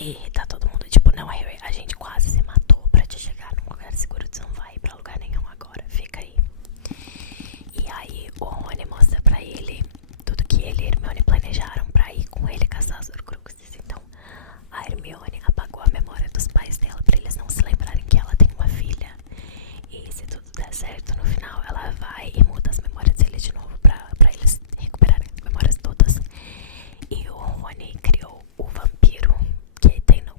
E tá todo mundo tipo, não, Harry, a gente quase se matou pra te chegar num lugar seguro, você não vai pra lugar nenhum agora, fica aí. E aí o Rony mostra pra ele tudo que ele e a Hermione planejaram pra ir com ele caçar os Horcruxes. Então a Hermione apagou a memória dos pais dela pra eles não se lembrarem que ela tem uma filha. E se tudo der certo, no final ela vai e muda as memórias dele de novo pra eles recuperarem as memórias todas. E o Rony criou o vampiro que tem no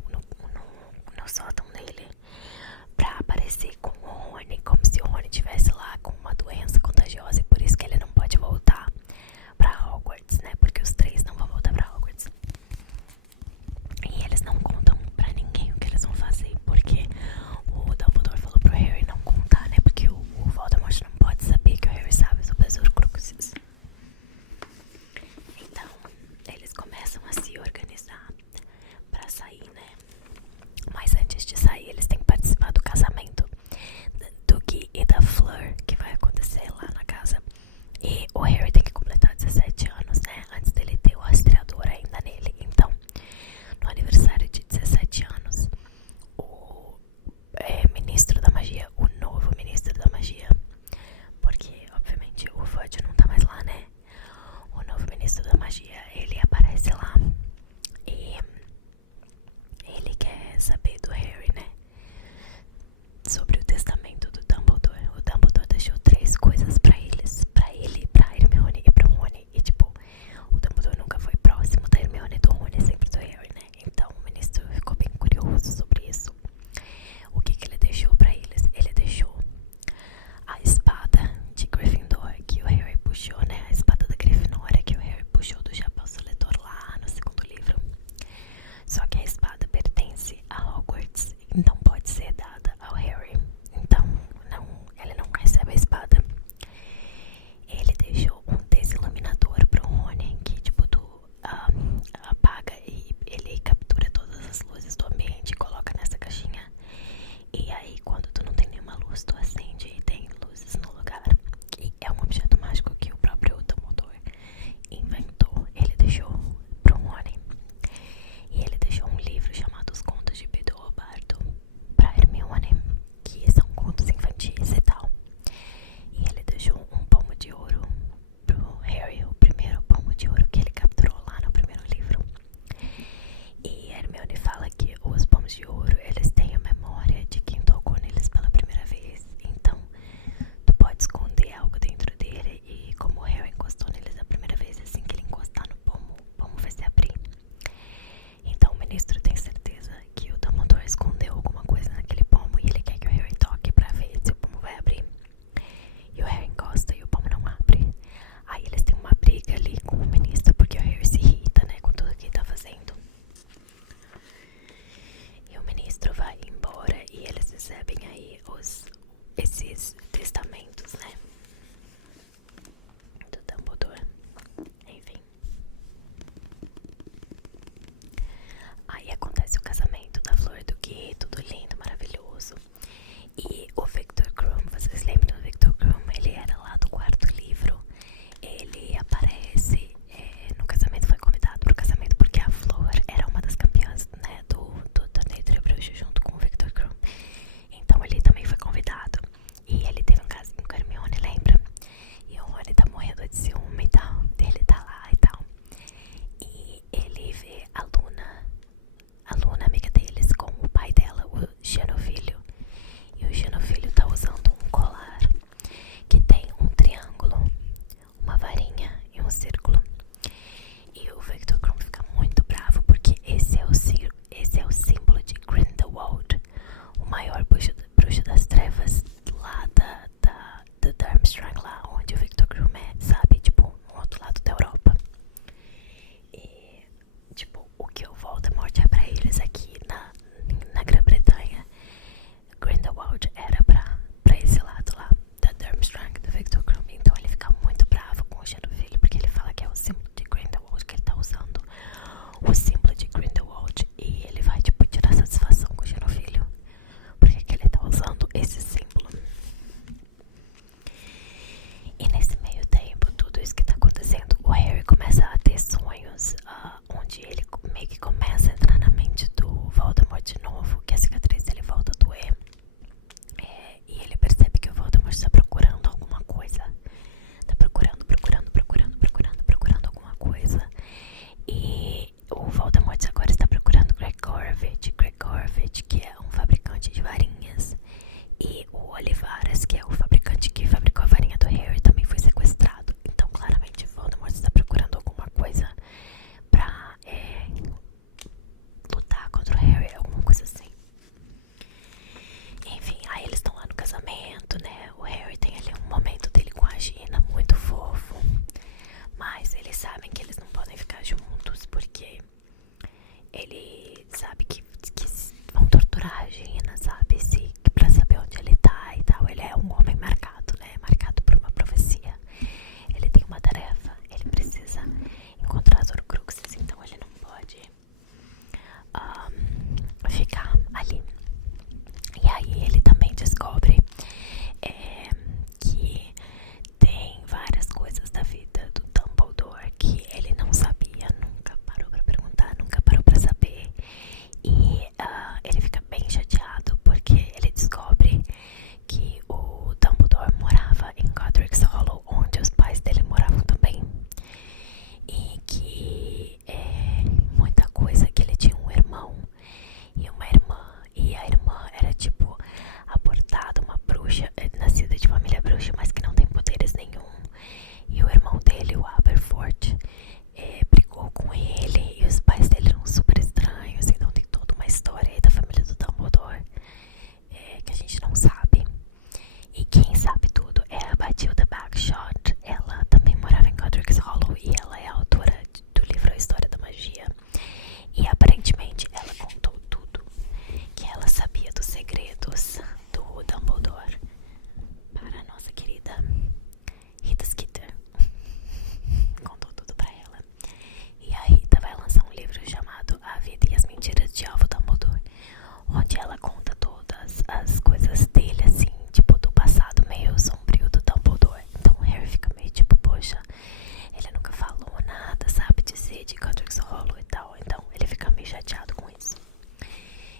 rolo e tal. Então ele fica meio chateado com isso.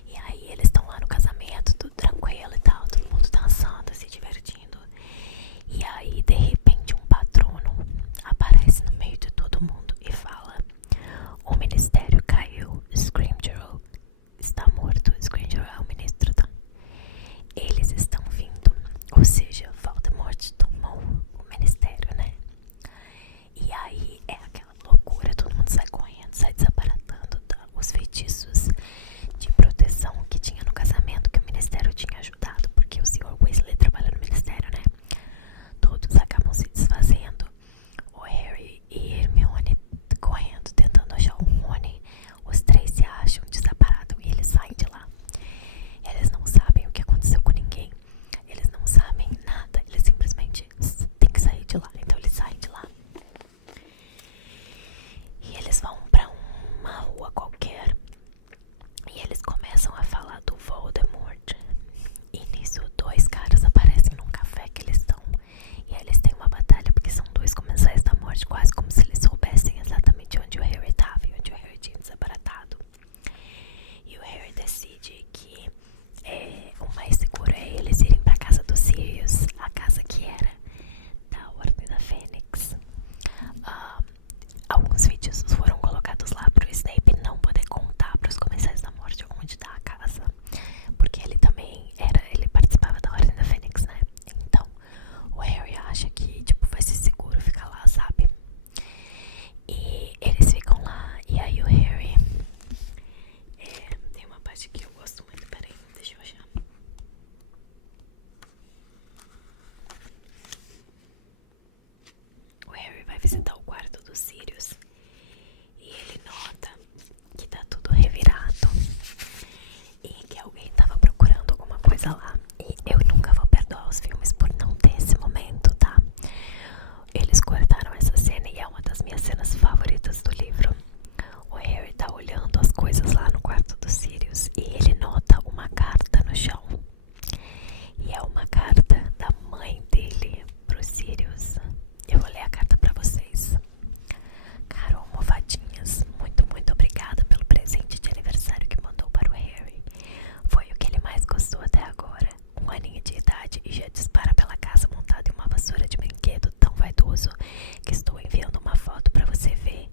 E aí eles estão lá no casamento, tudo tranquilo e tal, todo mundo dançando, se divertindo. E aí de repente um patrono aparece no meio de todo mundo e fala: o ministério caiu, Scrimgeour está morto, Scrimgeour é o ministro, tá? Eles estão vindo, ou seja, Voldemort tomou o ministério, né? E aí é aquela loucura, todo mundo sai correndo, sai desaparatando, tá? Os feitiços de proteção que tinha no casamento, que o ministério tinha ajudado, porque o Sr. Weasley trabalha no ministério, né? Todos acabam se desfazendo. O Harry e Hermione correndo, tentando achar o Rony. Os três se acham, desaparadam e eles saem de lá. Eles não sabem o que aconteceu com ninguém. Eles não sabem nada. Eles simplesmente têm que sair de lá. Então eles saem de lá. E eles vão pra uma rua qualquer. E eles começam a falar do Voldemort. E nisso dois caras aparecem num café que eles estão. E aí eles têm uma batalha porque são dois comensais da morte, quase como se eles soubessem exatamente onde o Harry estava e onde o Harry tinha desabaratado. E o Harry decide que o mais seguro é eles irem pra casa dos Sirius, a casa que era da Ordem da Fênix. Alguns feitiços foram colocados lá pro Snape não poder contar pros comensais da morte onde tá a casa, porque ele também ele participava da Ordem da Fênix, né? Então o Harry acha que tipo vai ser seguro ficar lá, sabe? E eles ficam lá. E aí o Harry tem uma parte que eu gosto muito. Peraí, deixa eu achar. O Harry vai visitar o quarto dos Sirius e ele nota que tá tudo revirado e que alguém tava procurando alguma coisa lá. E eu nunca vou perdoar os filmes por não ter esse momento, tá? Eles cortaram essa cena e é uma das minhas cenas favoritas do livro. O Harry tá olhando as coisas lá no quarto dos Sirius e ele nota uma carta no chão. E é uma carta da mãe dele pros Sirius. Eu vou ler a carta pra vocês. Caro almofadinhas, muito, muito obrigada pelo presente de aniversário que mandou para o Harry. Foi o que ele mais gostou até agora. Um aninho de idade e já dispara pela casa montado em uma vassoura de brinquedo tão vaidoso que estou enviando uma foto pra você ver.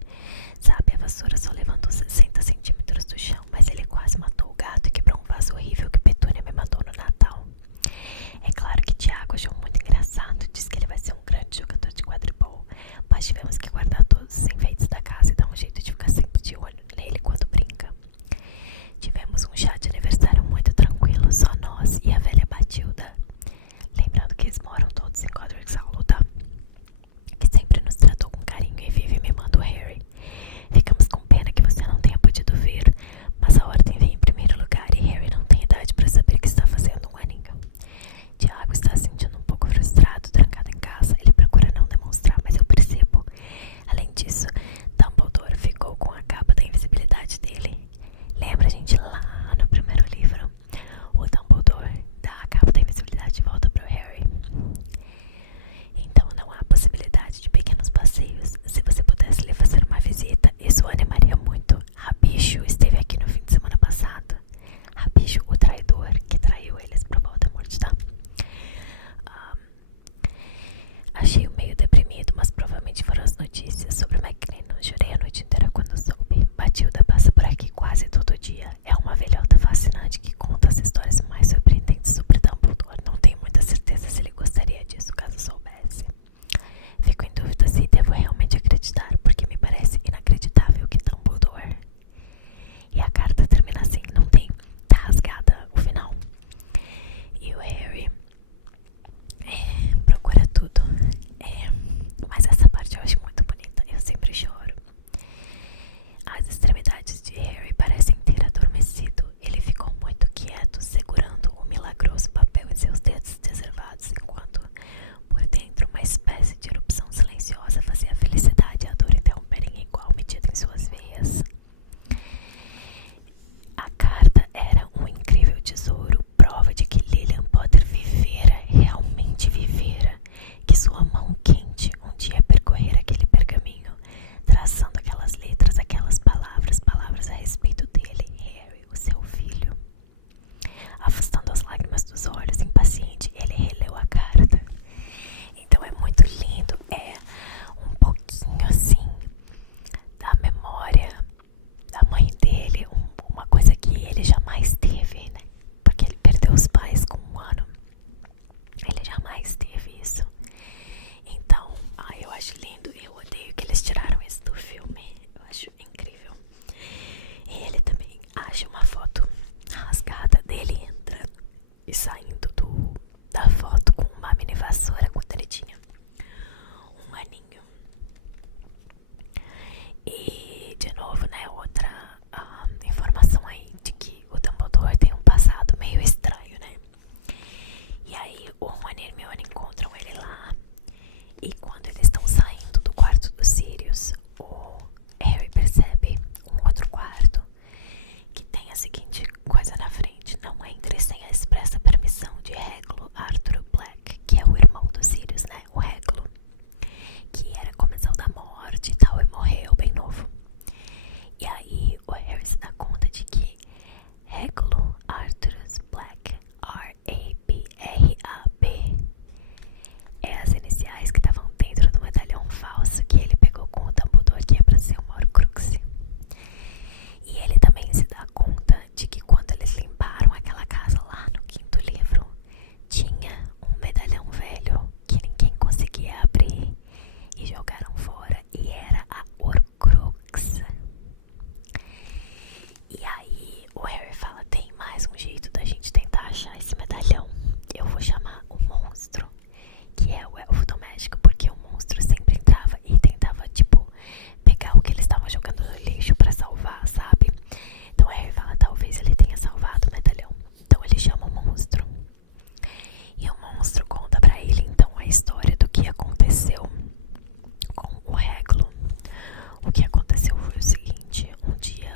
que aconteceu foi o seguinte: um dia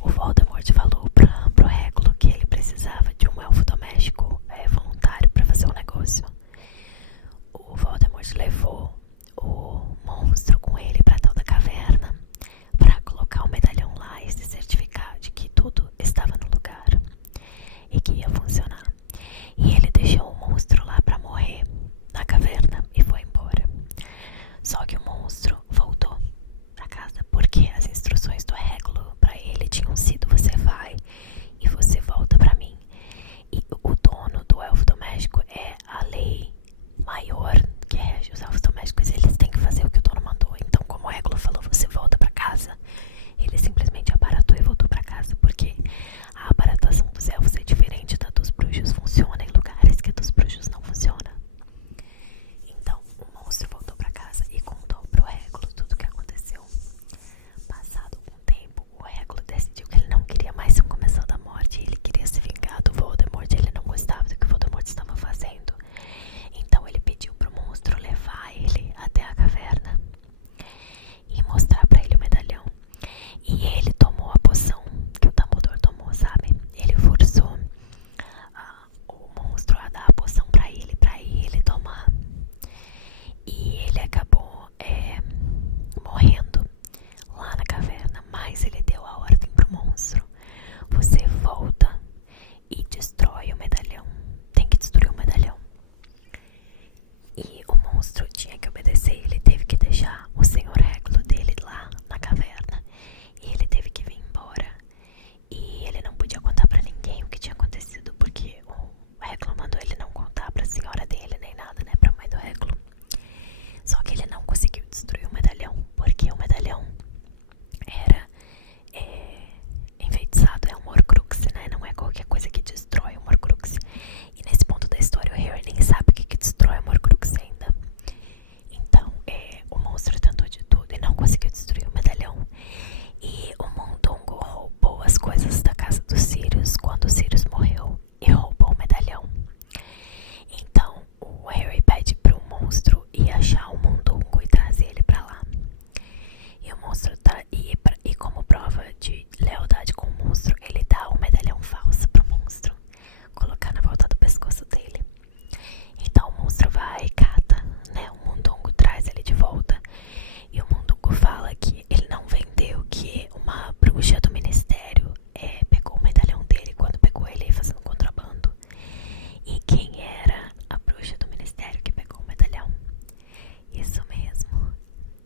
o Voldemort falou pro Régulo que ele precisava de um elfo doméstico voluntário para fazer um negócio. O Voldemort levou o monstro com ele para tal da caverna para colocar o medalhão lá e se certificar de que tudo estava no lugar e que ia funcionar. E ele deixou o monstro lá para morrer na caverna e foi embora. Só que o monstro voltou pra casa porque as instruções do Régulo pra ele tinham sido: você vai e você volta pra mim. E o dono do elfo doméstico é a lei maior que rege os elfos domésticos. Eles têm que fazer o que o dono mandou. Então, como o Régulo falou, você volta pra casa, ele simplesmente aparatou e voltou pra casa, porque a aparatação dos elfos é diferente da dos bruxos. Funciona em lugares que a dos bruxos não funciona. Então o monstro voltou pra casa e contou pro Régulo tudo o que aconteceu. Passado algum tempo, o Régulo decidiu que ele não queria mais ser um comensal da morte. Ele queria se vingar do Voldemort. Ele não gostava do que o Voldemort estava fazendo. Então ele pediu pro monstro levar ele até a caverna e mostrar pra ele o medalhão. E ele tomou a poção que o Dumbledore tomou, sabe? Ele forçou o monstro a dar a poção pra ele tomar. E ele acabou morrendo lá na caverna. Mas ele deu a ordem pro monstro: você volta e destrói o medalhão. Tem que destruir o medalhão. E o monstro tinha que obedecer. Ele teve que deixar o senhor Régulo dele lá na caverna. E ele teve que vir embora. E ele não podia contar pra ninguém o que tinha acontecido, porque o Régulo mandou ele não contar pra senhora dele nem nada, né, pra mãe do Régulo. Só que ele não conseguiu destruir o medalhão, porque o medalhão era enfeitiçado, é um Horcrux, né? Não é qualquer coisa que destrói um Horcrux. E nesse ponto da história o Harry nem sabe o que destrói um Horcrux ainda. Então o monstro tentou de tudo e não conseguiu destruir o medalhão. E o Mundungo roubou as coisas da casa dos Sirius quando o Sirius morreu e roubou o medalhão. Então o Harry pede pro monstro ir achar o Mundungo e trazer ele pra lá. E o monstro e como prova de lealdade com o monstro, ele dá um medalhão falso pro monstro colocar na volta do pescoço dele. Então o monstro vai e cata, né, o Mundungo, traz ele de volta. E o Mundungo fala que ele não vendeu, que uma bruxa do ministério pegou o medalhão dele quando pegou ele fazendo contrabando. E quem era a bruxa do ministério que pegou o medalhão? Isso mesmo,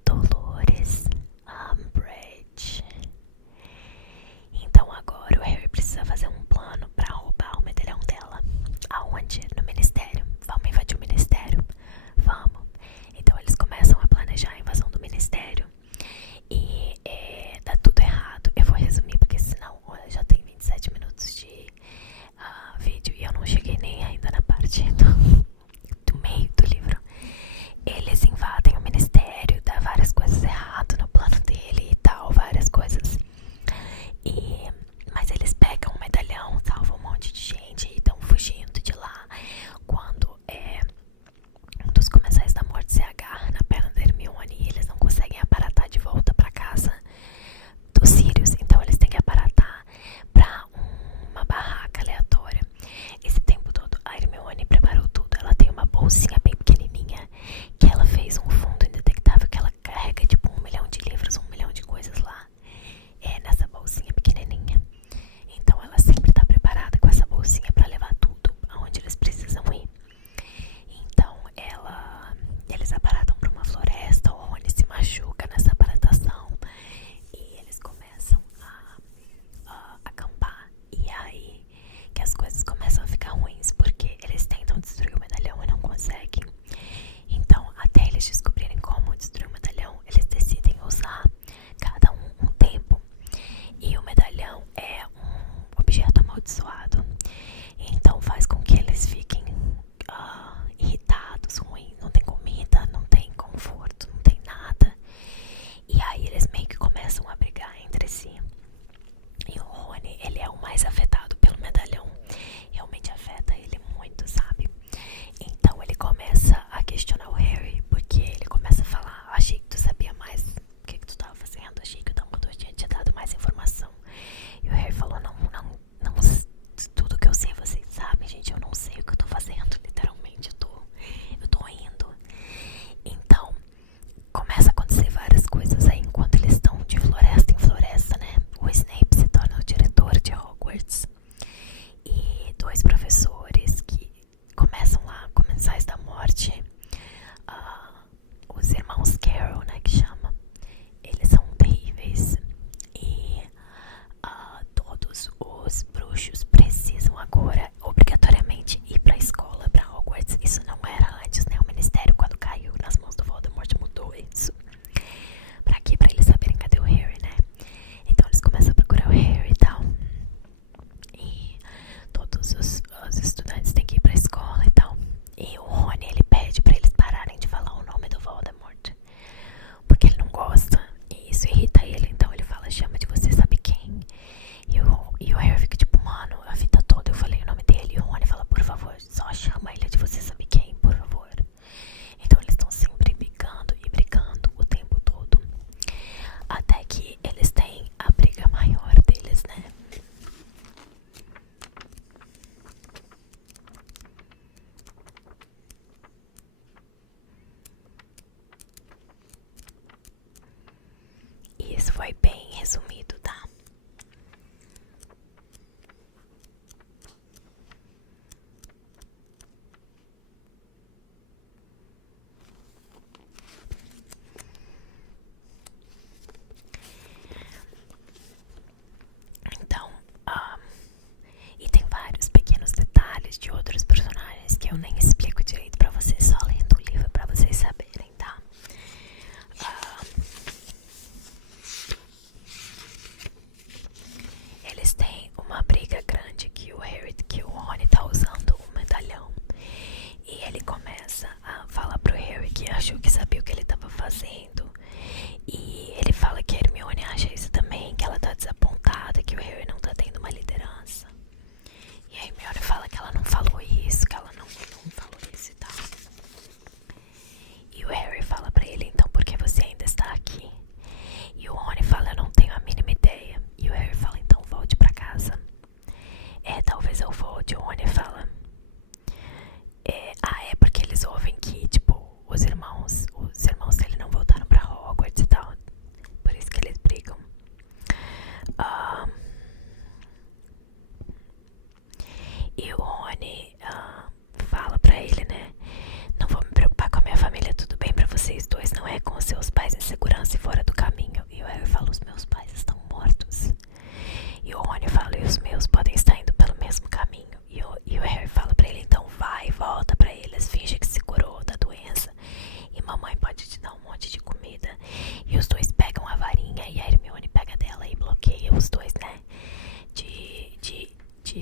Dolores Umbridge. foi bem resumido, tá? Então, e tem vários pequenos detalhes de outros personagens que eu nem explico direito pra vocês, só lendo o livro pra vocês saberem, tá? Eles têm uma briga grande que o Rony tá usando o medalhão. E ele começa a falar pro Harry que achou que sabia o que ele tava fazendo. E ele fala que a Hermione acha isso também, que ela tá desapontada, que o Harry não tá tendo uma liderança. E a Hermione fala que ela não falou isso, que ela não falou isso e tal. E o Harry fala pra ele, então por que você ainda está aqui? E o Rony fala, eu não tenho a mínima ideia. E o Harry fala, então volte pra casa. Talvez eu volte. O Rony fala, é porque eles ouvem que, tipo, os irmãos dele não voltaram pra Hogwarts e tal. Por isso que eles brigam. E o Rony fala pra ele, né? Não vou me preocupar com a minha família, tudo bem pra vocês dois, não é com os seus pais em segurança e fora do caminho. E o Harry fala, os meus pais estão mortos. E o Rony fala, e os meus podem estar indo pelo mesmo caminho. E o Harry fala pra ele, então vai, volta pra eles, finge que se curou da doença. E mamãe pode te dar um monte de comida. E os dois pegam a varinha e a Hermione pega dela e bloqueia os dois, né? De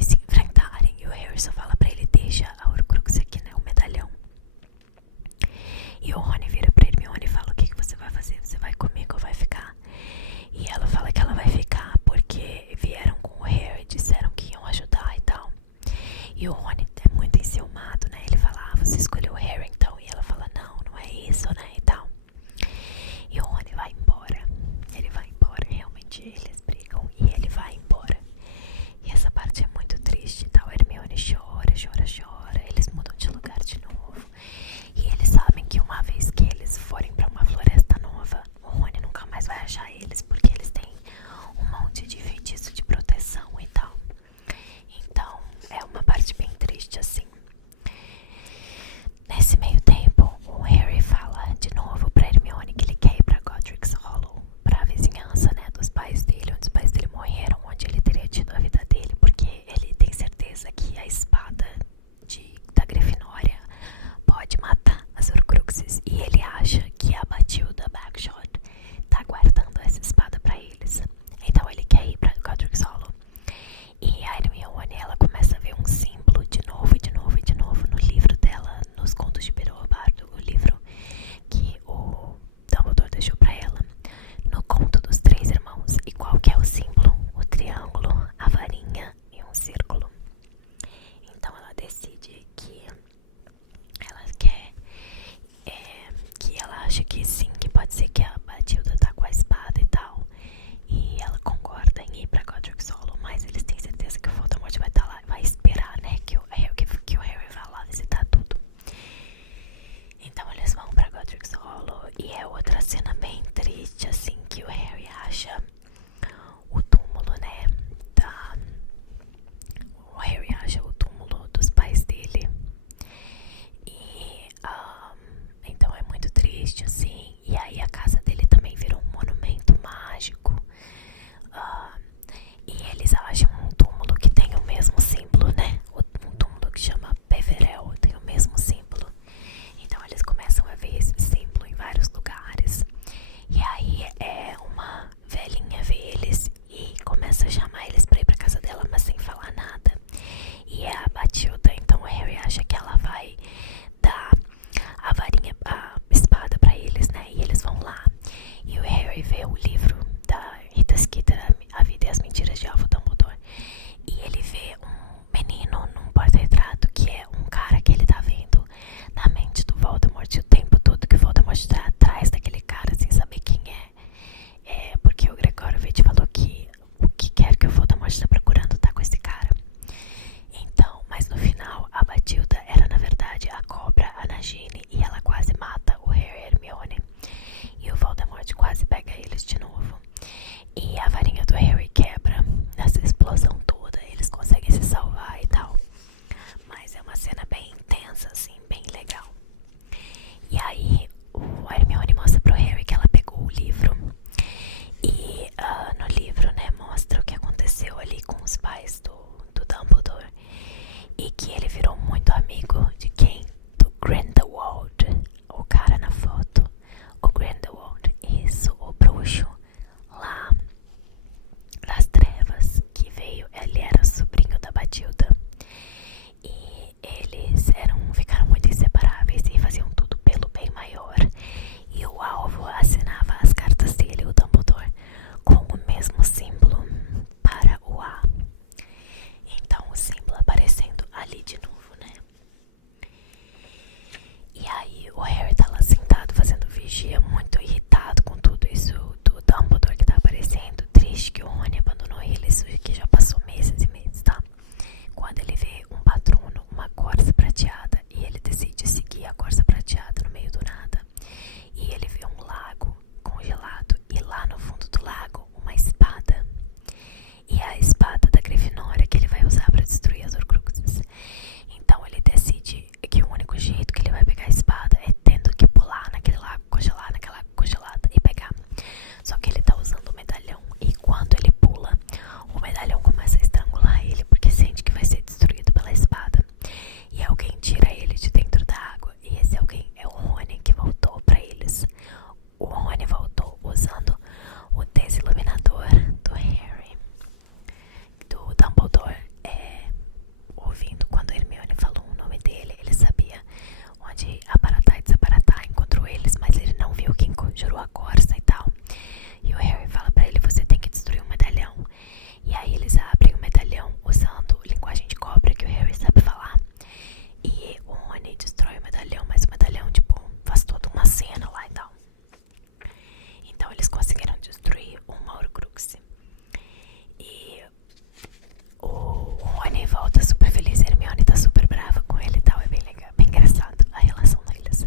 se enfrentarem. E o Harry só Matilda. E eles ficaram muito inseparáveis e faziam tudo pelo bem maior. E o alvo assinava as cartas dele, o Dumbledore, com o mesmo símbolo para o A. Então o símbolo aparecendo ali de novo, né? E aí o Harry tá lá sentado fazendo vigia, muito irritado com tudo isso do Dumbledore que tá aparecendo, triste que o Rony abandonou ele, isso que já passou meses e meses, tá? Quando ele vê um patrono, uma corça prateada, e ele decide seguir a corça prateada no meio do nada. E ele vê um lago congelado e lá no fundo do lago uma espada. E é a espada da Grifinória que ele vai usar para destruir as Horcruxes. Então ele decide que o único jeito que ele vai pegar a espada é tendo que pular naquele lago congelado, naquela água congelada e pegar. Só que ele tá usando o medalhão e quando ele pula, o medalhão começa a estrangular ele porque sente que vai ser destruído pela espada. E alguém tira ele de dentro da água e esse alguém é o Rony que voltou pra eles. O Rony voltou usando o desiluminador do Harry, do Dumbledore. Ouvindo quando Hermione falou o nome dele, ele sabia onde aparatar e desaparatar, encontrou eles, mas ele não viu quem conjurou a corça e tal. E o Harry fala pra ele, você tem que destruir o medalhão. E aí eles abrem o medalhão usando linguagem de cobra que o Harry sabe falar. E o Rony destrói o medalhão, mas o medalhão, tipo, faz toda uma cena lá e tal. Então eles conseguiram destruir uma Horcrux. E o Rony volta super feliz, a Hermione tá super brava com ele e tal, é bem legal, bem engraçado a relação deles.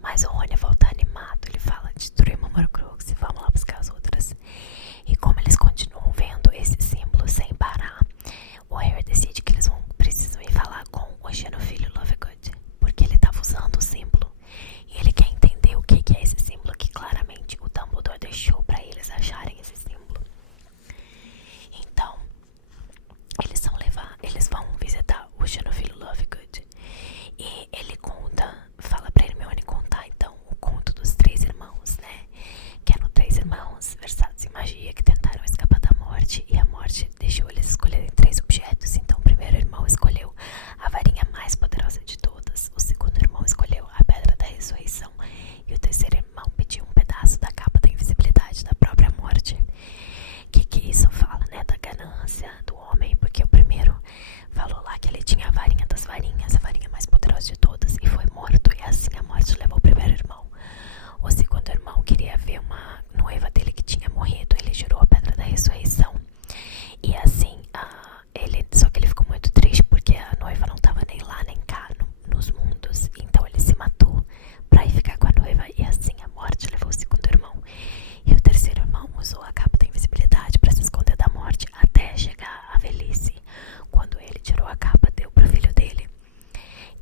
Mas o Rony volta animado, ele fala, destruir uma Horcrux e vamos lá buscar as outras. E como eles continuam vendo esse símbolo sem parar, o Harry decide que eles precisam ir falar com o Xenofilho Lovegood, porque ele tava usando o símbolo. E ele quer entender o que é esse símbolo, que claramente o Dumbledore deixou pra eles acharem esse símbolo. Então, eles vão visitar o Xenofilho Lovegood. E ele fala pra Hermione contar então o conto dos 3 irmãos, né? Que eram 3 irmãos versados em magia que tentaram escapar da morte. E a morte deixou eles escolherem 3 objetos. Então o primeiro irmão escolheu a varinha mais poderosa de todas. O segundo irmão escolheu a Pedra da Ressurreição. E o terceiro irmão pediu um pedaço da capa da invisibilidade da própria morte. Que isso fala, né? Da ganância do homem. Porque o primeiro falou lá que ele tinha a varinha das varinhas, a varinha mais poderosa de todas, e foi morto. E assim a morte levou o primeiro irmão. O segundo irmão queria ver uma noiva dele que tinha morrido. Ele jurou a Pedra da Ressurreição. E assim, só que ele ficou muito triste porque a noiva não estava nem lá nem cá nos mundos. Então ele se matou pra ir ficar com a noiva. E assim a morte levou o segundo irmão. E o terceiro irmão usou a capa da invisibilidade pra se esconder da morte até chegar à velhice. Quando ele tirou a capa, deu pro filho dele.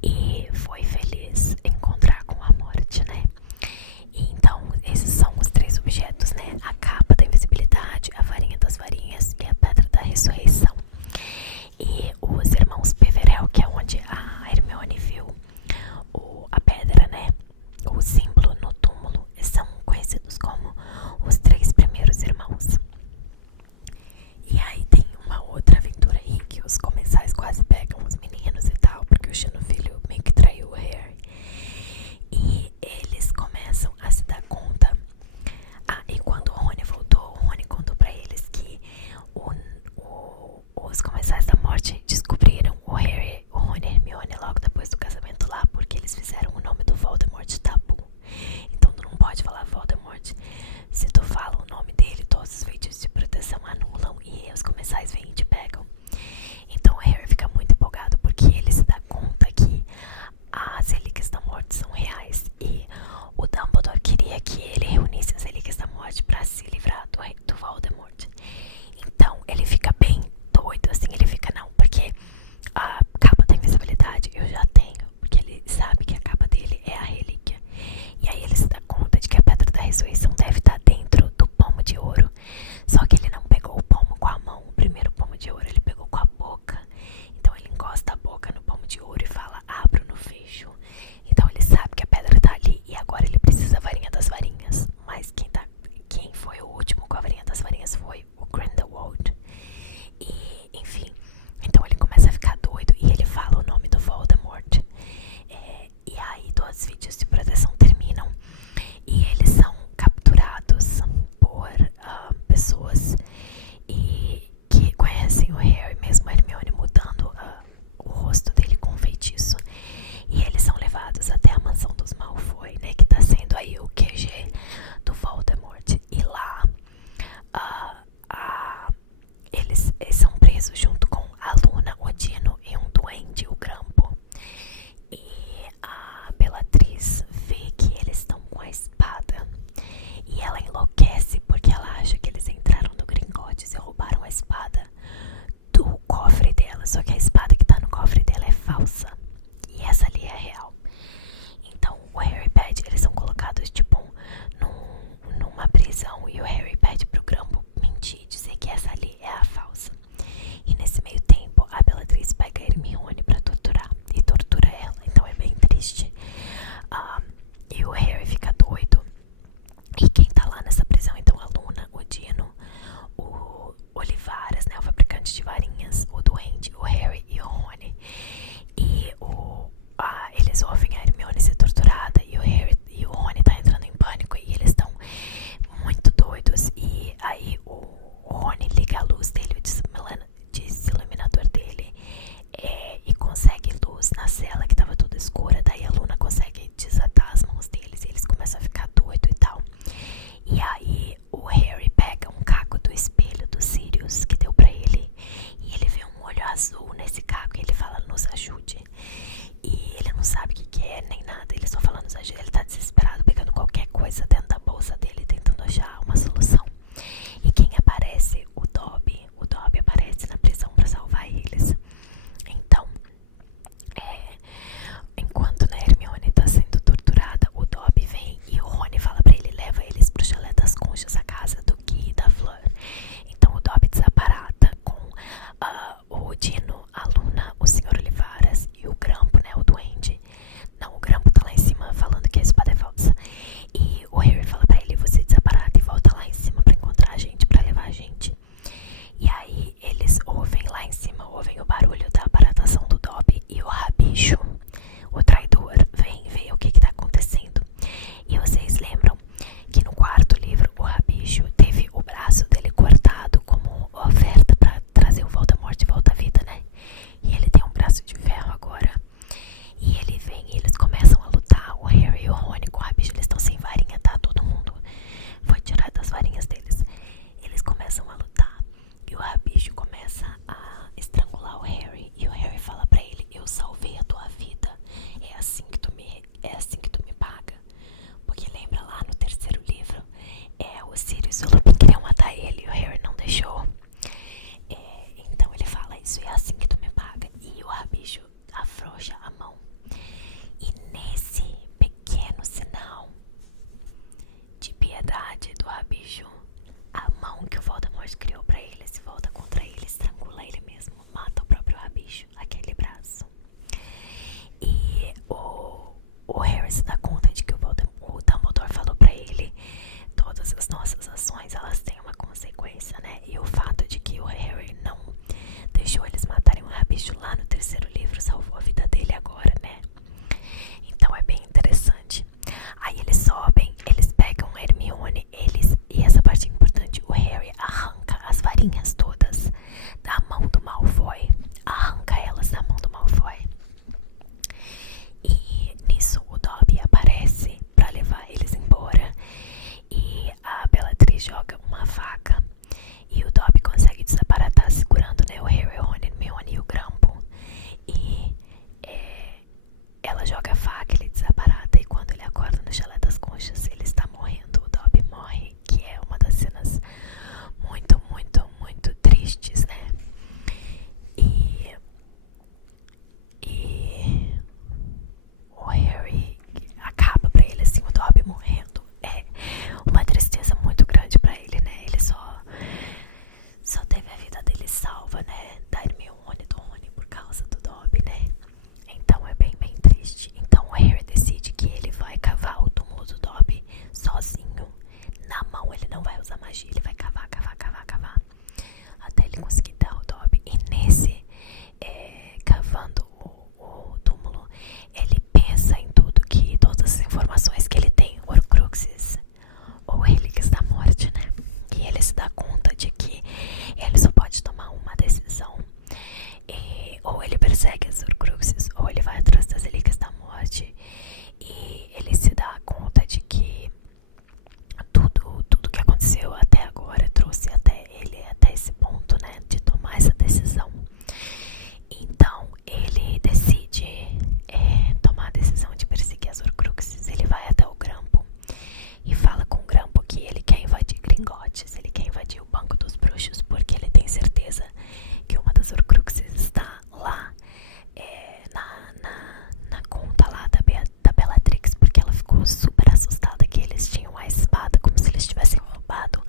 E foi feliz encontrar com a morte, né? E então, esses são os 3 objetos, né? A capa da invisibilidade, a varinha das varinhas e a Pedra da Ressurreição. E os irmãos Peverell, que é onde a Hermione viu a pedra, né? O símbolo no túmulo, são conhecidos como os 3 primeiros irmãos. E aí tem uma outra aventura aí que os comensais quase pegam os meninos e tal, porque o Xenofilho meio que traiu o Harry. E eles começam a se dar conta. E quando o Rony voltou, o Rony contou pra eles que os comensais da morte descobriram o Harry, o Rony e a Hermione logo depois do casamento lá, porque eles fizeram o nome do Voldemort tabu. Então tu não pode falar Voldemort. Se tu fala o nome dele, todos os feitiços de proteção anulam e os comensais vêm e te pegam. Então o Harry fica muito empolgado porque ele se dá conta que as relíquias da morte são reais. E o Dumbledore queria que ele reunisse as relíquias da morte pra se livrar do Voldemort. Então ele fica bem doido, assim, ele fica não, porque a capa da invisibilidade eu já tenho, porque ele sabe que a capa dele é a relíquia. E aí ele se dá conta de que a Pedra da Ressurreição deve estar dentro do pomo de ouro. Só que ele não pegou o pomo com a mão, o primeiro pomo de ouro ele pegou com a boca. Então ele encosta a boca no pomo de ouro e fala, abro no fecho. Então ele sabe que a pedra tá ali e agora ele precisa da varinha das varinhas. Mas quem foi o último com a varinha das varinhas foi o Grindelwald. E enfim, então ele começa a ficar que o Voldemort criou pra ele se volta contra ele, estrangula ele mesmo, mata o próprio rabicho, aquele braço. E o Harry se dá conta de que o Dumbledore falou pra ele: todas as nossas ações, elas têm uma consequência, né? E o fato de que o Harry não deixou eles matarem o rabicho lá no terceiro livro salvou a vida dele agora, né? Então é bem interessante. Aí eles sobem, eles pegam a Hermione, e essa parte é importante, o Harry arranca as varinhas todas da mão do Malfoy, arranca elas da mão do Malfoy. E nisso o Dobby aparece pra levar eles embora, e a Bellatrix joga uma faca e o Dobby consegue desaparatar segurando, né, o Harry, o Ron, a Hermione e o Grampo. E ela joga a faca, ele desaparata, e quando ele acorda no Chalé das Conchas, ele está morrendo, o Dobby morre, que é uma das cenas muito, muito, muito tristes, né? E o Harry acaba pra ele assim, o Dobby morrendo. É uma tristeza muito grande pra ele, né? Ele só teve a vida dele salva, né? Da Hermione, do Rony, por causa do Dobby, né? Então é bem, bem triste. Então o Harry decide que ele vai cavar o túmulo do Dobby sozinho. Na mão ele não vai usar magia, ele vai cavar, cavar, cavar, cavar, até ele conseguir dar o Dobby. E nesse cavando o túmulo, ele pensa em todas as informações que ele tem, Horcruxes ou Relíquias da Morte, né? E ele se dá conta de que ele só pode tomar uma decisão. Ou ele persegue as Horcruxes, ou ele vai atrás das Relíquias da Morte. E ele se dá conta de que tudo que aconteceu até agora trouxe até ele, até esse ponto, né, de tomar essa decisão. Então ele decide tomar a decisão de perseguir as Horcruxes. Ele vai até o Grampo e fala com o Grampo que ele quer invadir Gringotts, ele quer invadir o Banco dos Bruxos, porque ele tem certeza que uma das Horcruxes está lá na conta lá da Bellatrix, porque ela ficou super assustada que eles tinham a espada, como se eles tivessem roubado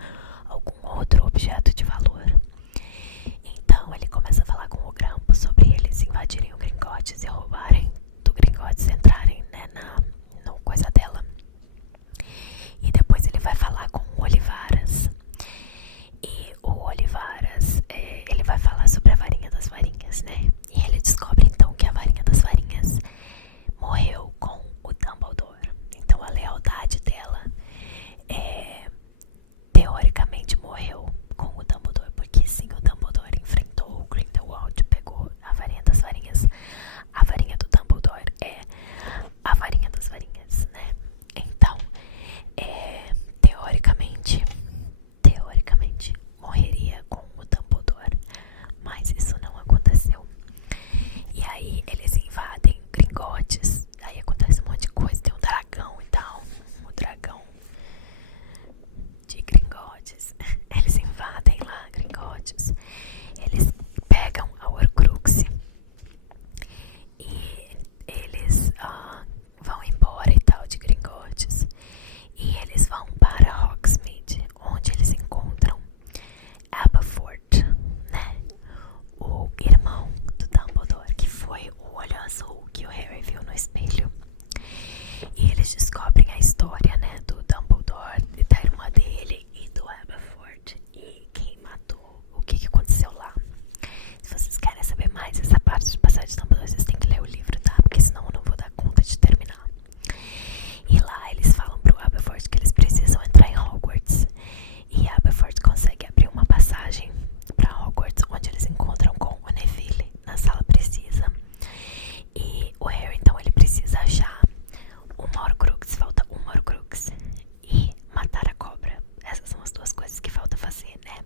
algum outro objeto de valor. Então ele começa a falar com o Grampo sobre eles invadirem o Gringotts e roubarem do Gringotts, entrarem, né, no coisa dela. E depois ele vai falar com o Olivaras. E o Olivaras, ele vai falar sobre a varinha das varinhas, né? E ele descobre então que a varinha das varinhas morreu com o Dumbledore. Então a lealdade dela teoricamente morreu com o Dumbledore, porque sim, o Dumbledore enfrentou o Grindelwald, pegou a varinha das varinhas. A varinha do Dumbledore é a varinha das varinhas, né? Então, teoricamente morreria com o Dumbledore, mas isso não aconteceu. E aí eles invadem Gringotts, aí acontece um monte de coisa, tem um dragão e tal, o dragão de Gringotts. Eles invadem lá Gringotts, eles pegam a Horcrux e eles vão embora e tal de Gringotts, e eles vão para Hogsmeade, onde eles encontram Aberforth, né? O irmão do Dumbledore, que foi o olho azul que o Harry viu no espelho. E eles descobrem a história, né, do Dumbledore, da irmã dele e do Aberforth, e quem matou, o que aconteceu lá. Se vocês querem saber mais essa parte de passagem de Dumbledore, vocês têm que ler o livro, tá? Porque senão eu não vou dar conta de terminar. E lá eles falam pro Aberforth que eles precisam entrar em Hogwarts, e Aberforth consegue abrir uma passagem pra Hogwarts, onde eles encontram com o Neville na sala precisa. E o Harry, então, ele precisa achar uma Horcrux, falta uma Horcrux, e matar a cobra. Essas são as duas coisas que falta fazer, né?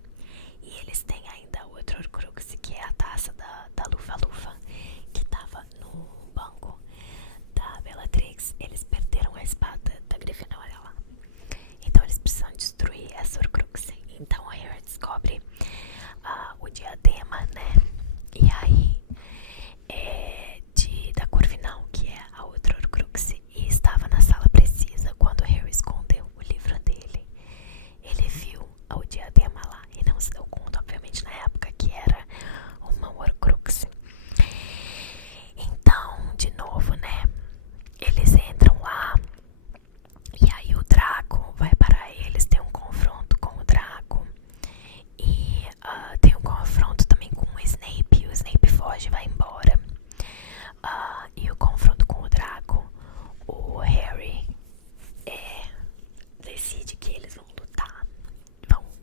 E eles têm ainda outra Horcrux, que é a taça da Lufa-Lufa, que tava no banco da Bellatrix. Eles perderam a espada da Grifinória lá, então eles precisam destruir essa Horcrux. Então o Harry descobre o diadema, né? E aí da Corvinal, que é a outra Horcrux, e estava na sala precisa. Quando o Harry escondeu o livro dele, ele viu o diadema lá. não se deu conta, obviamente, na época que era uma Horcrux. Então, de novo, né? Eles entram lá e aí o Draco vai parar eles. Tem um confronto com o Draco e tem um confronto também com o Snape. O Snape foge e vai embora. E o confronto com o Draco, o Harry decide que eles vão lutar.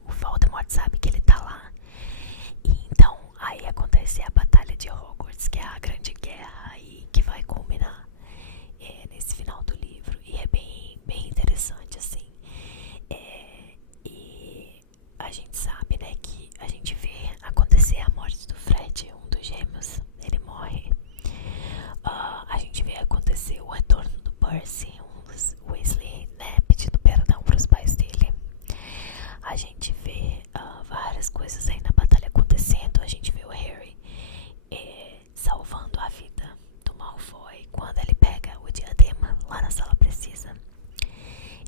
O Voldemort sabe que ele tá lá. E então aí acontece a Batalha de Hogwarts, que é a grande guerra aí que vai culminar nesse final do livro. E é bem interessante, assim. E a gente sabe, né, que a gente vê acontecer a morte do Fred, um dos gêmeos. Ele morre. A gente vê acontecer o retorno do Percy, um dos Weasley, né, pedindo perdão para os pais dele. A gente vê várias coisas aí na batalha acontecendo. A gente vê o Harry salvando a vida do Malfoy quando ele pega o diadema lá na Sala Precisa.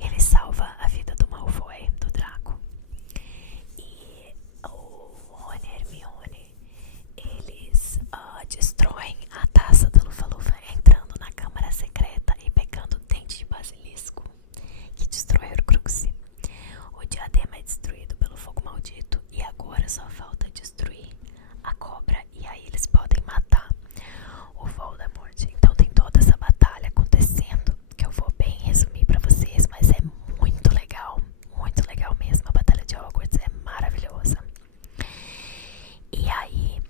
Ele salva a vida do Malfoy, do Draco. E o Rony e Hermione, eles destroem a taça do Lufa-Lufa, entrando na Câmara Secreta e pegando o dente de basilisco que destrói o Horcrux. O diadema é destruído pelo fogo maldito e agora só falta destruir a cobra, e aí eles podem matar o Voldemort. Então tem toda essa batalha acontecendo, que eu vou bem resumir pra vocês, mas é muito legal mesmo. A Batalha de Hogwarts é maravilhosa. E aí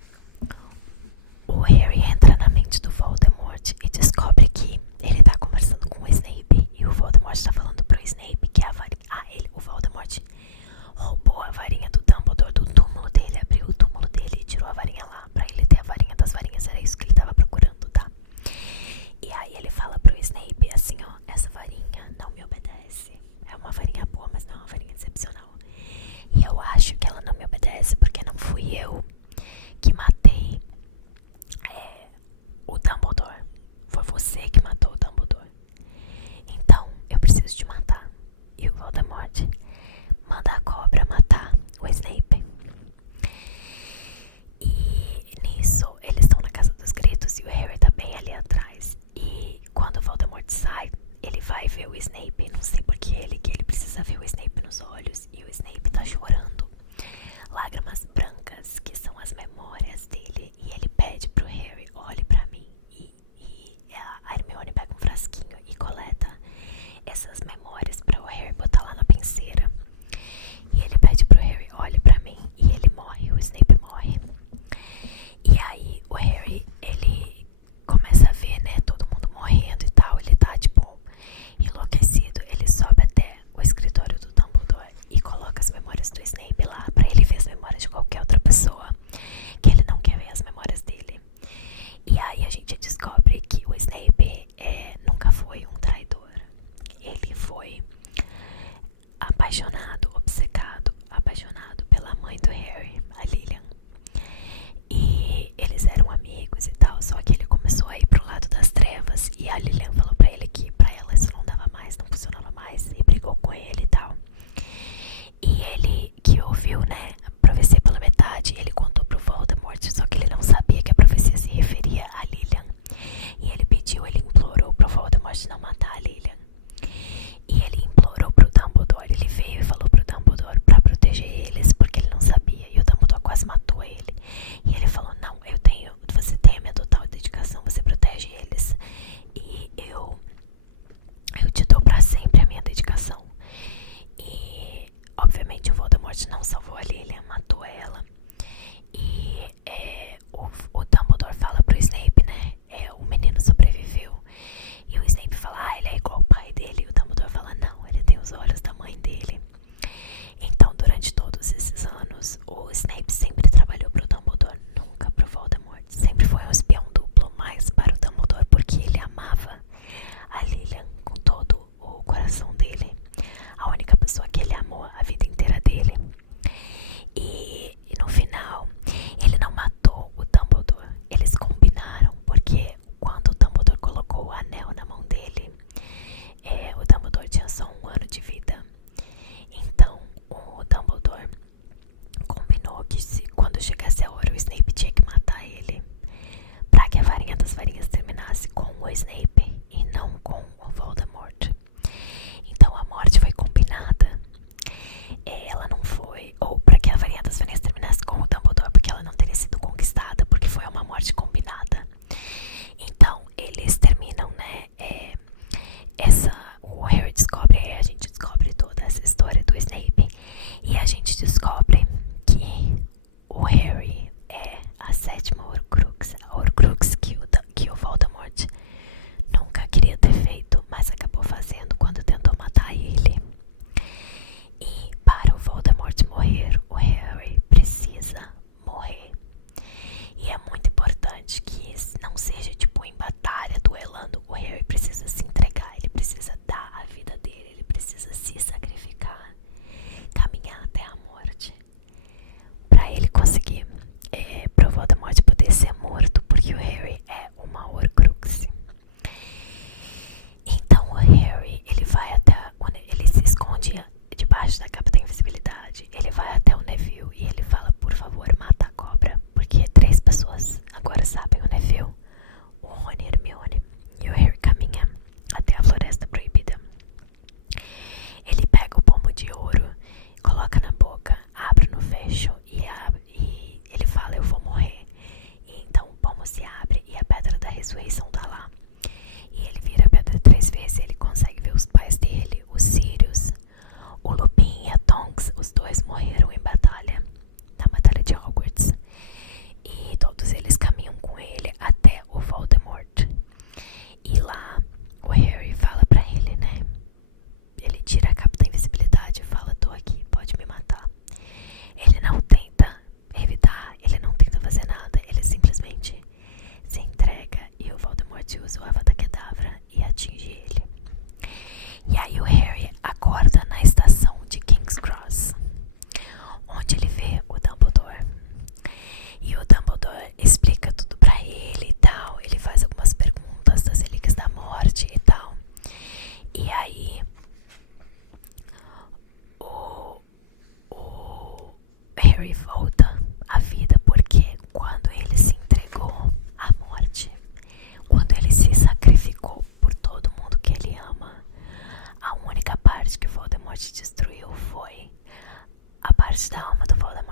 o Harry entra na mente do Voldemort e descobre que ele tá conversando com o Snape, e o Voldemort tá falando pro Snape que a varinha... o Voldemort roubou a varinha do Dumbledore do túmulo dele, abriu o túmulo dele e tirou a varinha lá.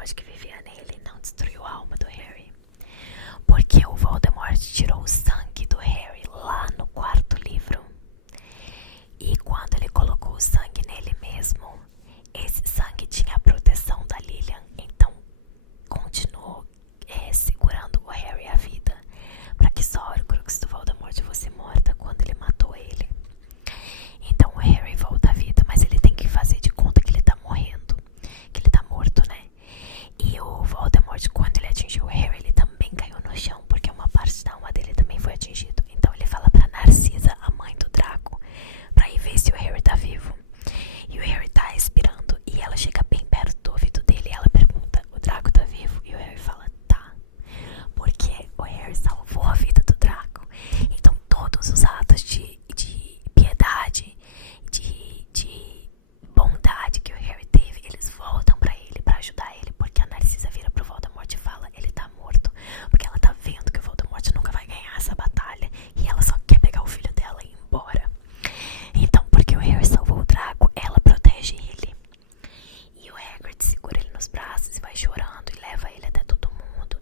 almas que viviam nele não destruiu a alma do Harry. Porque o Voldemort tirou o sangue do Harry lá no quarto livro. E quando ele colocou o sangue nele mesmo, esse sangue tinha a proteção da Lilian. Então continuou segurando o Harry a vida, para que só a Horcrux do Voldemort fosse morta quando ele matou ele. Então o Harry volta à vida, mas ele tem que fazer de conta que ele tá morrendo, que ele tá morto, né? E o Voldemort, quando ele atingiu o Harry, ele também caiu no chão, porque uma parte da alma dele também foi atingido. Então ele fala pra Narcisa, a mãe do Draco, pra ir ver se o Harry tá vivo. E o Harry tá respirando, e ela chega bem perto do ouvido dele e ela pergunta, o Draco tá vivo? E o Harry fala, tá. Porque o Harry salvou a vida do Draco. Então todos os atos de piedade, de bondade que o Harry teve, eles voltam pra ele, pra ajudar ele. Porque a Narcisa vira pro Voldemort e fala, ele tá morto. Porque ela tá vendo que o Voldemort nunca vai ganhar essa batalha, e ela só quer pegar o filho dela e ir embora. Então, porque o Harry salvou o Draco, ela protege ele. E o Hagrid segura ele nos braços e vai chorando e leva ele até todo mundo.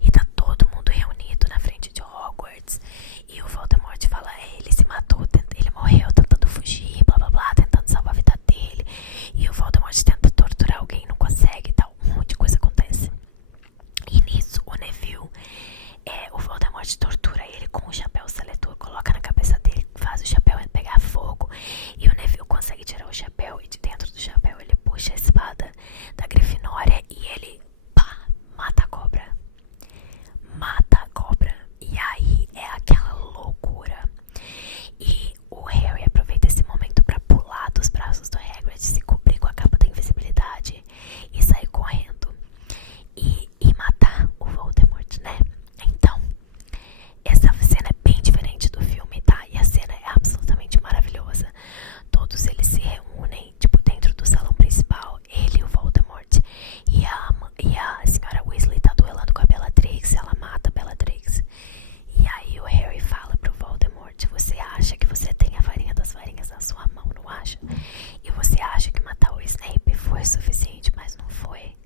E tá todo mundo reunido na frente de Hogwarts. E o Voldemort fala, ele se matou, ele morreu tentando fugir, blá blá blá, tentando salvar a vida dele. E o Voldemort tenta torturar alguém, não consegue e tal, um monte de coisa acontece. E nisso, o Neville, o Voldemort tortura ele com o chapéu seletor, coloca na cabeça dele, faz o chapéu pegar fogo. E o Neville consegue tirar o chapéu e de dentro do chapéu ele puxa a espada da Grifinória e ele, pá, mata a cobra. Mata a cobra. E aí é aquela loucura. E o Harry aproveita esse momento pra pular dos braços do Hagrid, se cobrir com a capa da invisibilidade e sair correndo e matar o Voldemort, né? Então, essa cena é bem diferente do filme, tá? E a cena é absolutamente maravilhosa. Todos eles se reúnem, tipo, dentro do salão principal, ele e o Voldemort. E a senhora Weasley tá duelando com a Bellatrix, ela mata a Bellatrix. E aí o Harry fala pro Voldemort, você acha que você tem a varinha das varinhas na sua mão, não acha? E você acha que matar o Snape foi suficiente, mas não foi.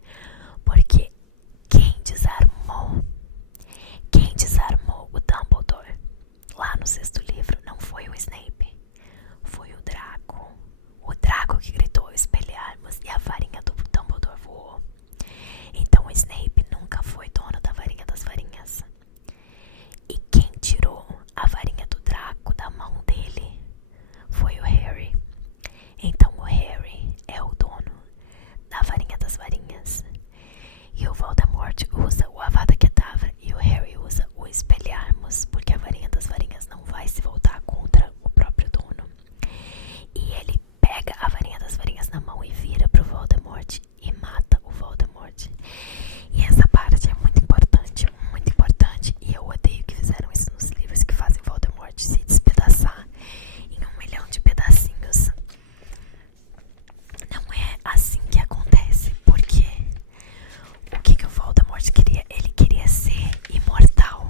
Porque quem desarmou o Dumbledore lá no sexto livro não foi o Snape, foi o Draco. O Draco que gritou Expelliarmus e a varinha do Dumbledore voou. Então o Snape nunca foi dono da varinha das varinhas. E quem tirou a varinha do Draco da mão dele foi o Harry. Então o Harry é o dono da varinha das varinhas. E o Voldemort usa o Avada Kedavra e o Harry usa o Expelliarmus, porque a varinha das varinhas não vai se voltar contra o próprio dono. E ele pega a varinha das varinhas na mão e vira pro Voldemort e mata o Voldemort. E essa parte é muito importante, e eu odeio que fizeram isso nos livros, que fazem o Voldemort se despedaçar em 1 milhão de pedacinhos. Não é assim que acontece, porque o que o Voldemort queria? Ele queria ser imortal,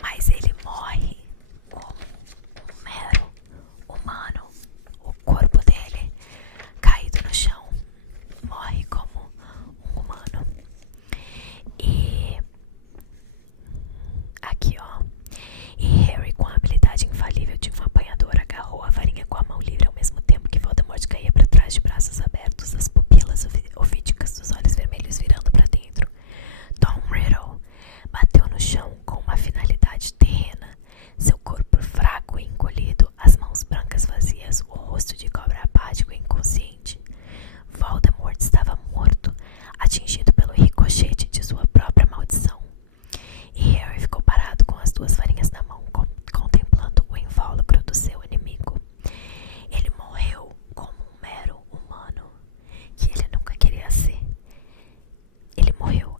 mas ele morre como um mero humano. O corpo dele caído no chão, morre como um humano. E aqui, ó, e Harry, com a habilidade infalível de um apanhador, agarrou a varinha com a mão livre ao mesmo tempo que Voldemort caía para trás de braços abertos, as pupilas ovídicas dos olhos vermelhos virando para dentro. Tom Riddle bateu no chão com uma finalidade terrena, seu corpo fraco e encolhido, as mãos brancas vazias, o rosto de cobra apático e inconsciente. Voldemort estava morto, atingido pelo ricochete de sua própria maldição. E Harry ficou parado com as 2 varinhas na mão, contemplando o invólucro do seu inimigo. Ele morreu como um mero humano, que ele nunca queria ser. Ele morreu